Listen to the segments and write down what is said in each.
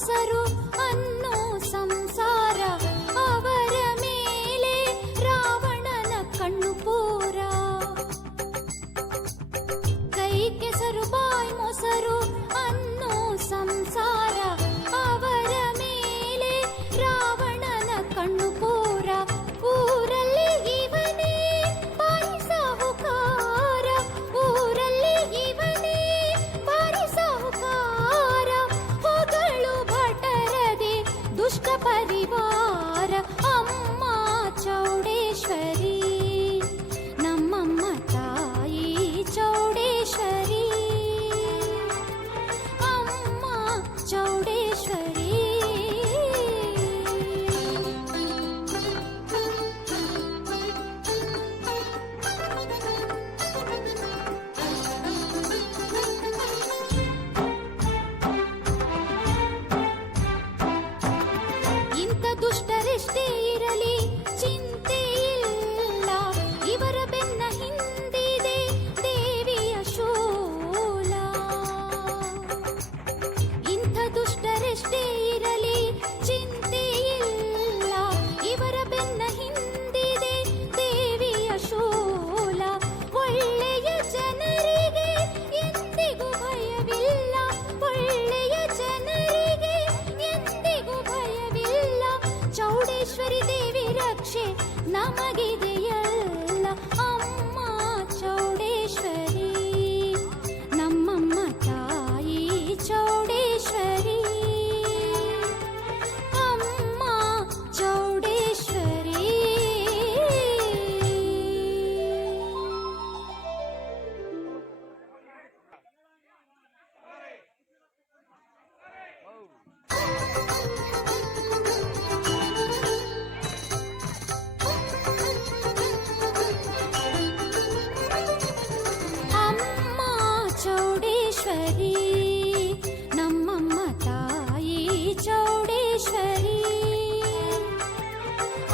ಮೊಸರು ಅನ್ನೋ ಸಂಸಾರ, ಅವರ ಮೇಲೆ ರಾವಣನ ಕಣ್ಣು ಪೂರ. ಕೈ ಕೆಸರು ಬಾಯಿ ಮೊಸರು ಅನ್ನೋ ಸಂಸಾರ, ಅವರ ಮೇಲೆ ರಾವಣನ ಕಣ್ಣು ಪೂರ. ಊರಲ್ಲಿ ಇವನೇ ಬಾರಿ ಸಾಹುಕಾರ, ಊರಲ್ಲಿ ಇವನೇ ಬಾರಿ ಸಾಹುಕಾರ. ಹೊಗಳು ಭಟರದೆ ದುಷ್ಟ ಪರಿವಾರ. ಅಮ್ಮ ಚೌಡೇಶ್ವರಿ, ನಮ್ಮಮ್ಮ ತಾಯಿ ಚೌಡೇಶ್ವರಿ, ಅಮ್ಮ ಚೌಡೇಶ್ವರಿ. ಇಂಥ ದುಷ್ಟರೆಷ್ಟೇ ಇರಲಿ ಚಿಂತೆ ಇಲ್ಲ, ಇವರ ಬೆನ್ನ ಹಿಂದಿದೆ ದೇವಿಯ ಶೂಲ. ಇಂಥ ದುಷ್ಟರೆಷ್ಟೇ ಇರಲಿ ಚಿಂತೆ ಇಲ್ಲ, ಇವರ ಬೆನ್ನ ಹಿಂದಿದೆ ದೇವಿಯ ಶೂಲ. ಒಳ್ಳೆಯ ಜನರಿಗೆ ಎಂದಿಗೂ ಭಯವಿಲ್ಲ, ಒಳ್ಳೆಯ ಜನರಿಗೆ ಎಂದಿಗೂ ಭಯವಿಲ್ಲ. ಚೌಡೇಶ್ವರಿ ದೇವಿ ರಕ್ಷೆ ನಮಗಿದೆಯಲ್ಲ. ಅಮ್ಮ ಚೌಡೇಶ್ವರಿ, ನಮ್ಮಮ್ಮ ತಾಯಿ ಚೌಡೇಶ್ವರಿ, ಅಮ್ಮ ಚೌಡೇಶ್ವರಿ. ಅಮ್ಮ ಚೌಡೇಶ್ವರಿ, ನಮ್ಮಮ್ಮ ತಾಯಿ ಚೌಡೇಶ್ವರಿ,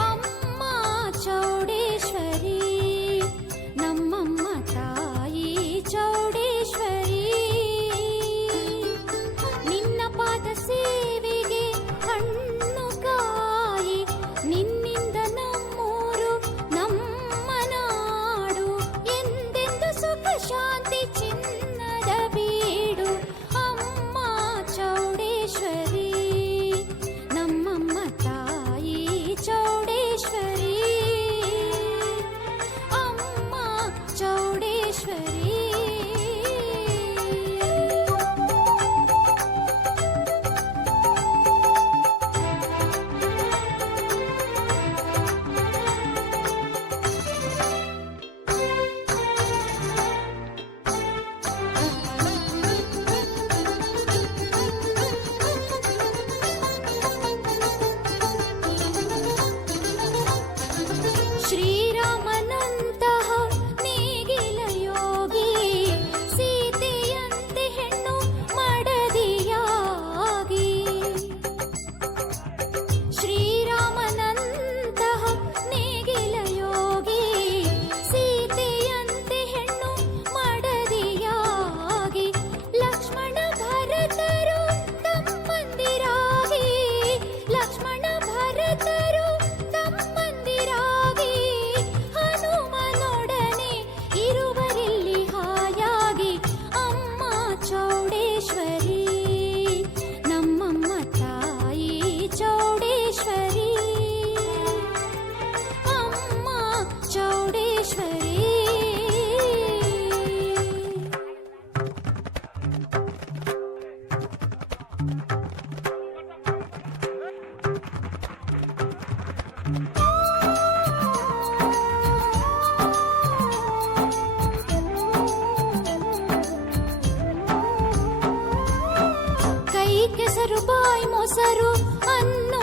ಅಮ್ಮ ಚೌಡೇಶ್ವರಿ, ನಮ್ಮಮ್ಮ ತಾಯಿ ಚೌಡೇಶ್ವರಿ. ನಿನ್ನ ಪಾದ ಸೇವೆಗೆ ಹಣ್ಣು ಕಾಯಿ, ನಿನ್ನಿಂದ ನಮ್ಮೂರು ನಮ್ಮ ನಾಡು ಎಂದೆಂದು ಸುಖ ಶಾಂತಿ ಚಿನ್ನದ ಬೀಡು. ಅಮ್ಮ ಚೌಡೇಶ್ವರಿ, ನಮ್ಮಮ್ಮ ತಾಯಿ ಚೌಡೇಶ್ವರಿ, ಅಮ್ಮ ಚೌಡೇಶ್ವರಿ. ಶ್ರೀರಾಮನಂತಹ ನೇಗಿಲ ಯೋಗಿ, ಸೀತೆಯಂತೆ ಹೆಣ್ಣು ಮಡದಿಯಾಗಿ. ಶ್ರೀರಾಮನಂತಹ ನೇಗಿಲ ಯೋಗಿ, ಸೀತೆಯಂತೆ ಹೆಣ್ಣು ಮಡದಿಯಾಗಿ. ಲಕ್ಷ್ಮಣ ಭರತರು ತಮ್ಮಂದಿರಾಗಿ, ಲಕ್ಷ್ಮಣ ಭರತರು ತಮ್ಮಂದಿರಾಗಿ. ಹನುಮನೊಡನೆ ಇರುವರಿಲ್ಲಿ ಹಾಯಾಗಿ. ಅಮ್ಮ ಚೌಡೇಶ್ವರಿ, ನಮ್ಮಮ್ಮ ತಾಯಿ ಚೌಡೇಶ್ವರಿ, ಅಮ್ಮ ಚೌಡೇಶ್ವರಿ. ಕೈ ಕೆಸರು ಬಾಯಿ ಮೊಸರು ಅನ್ನೋ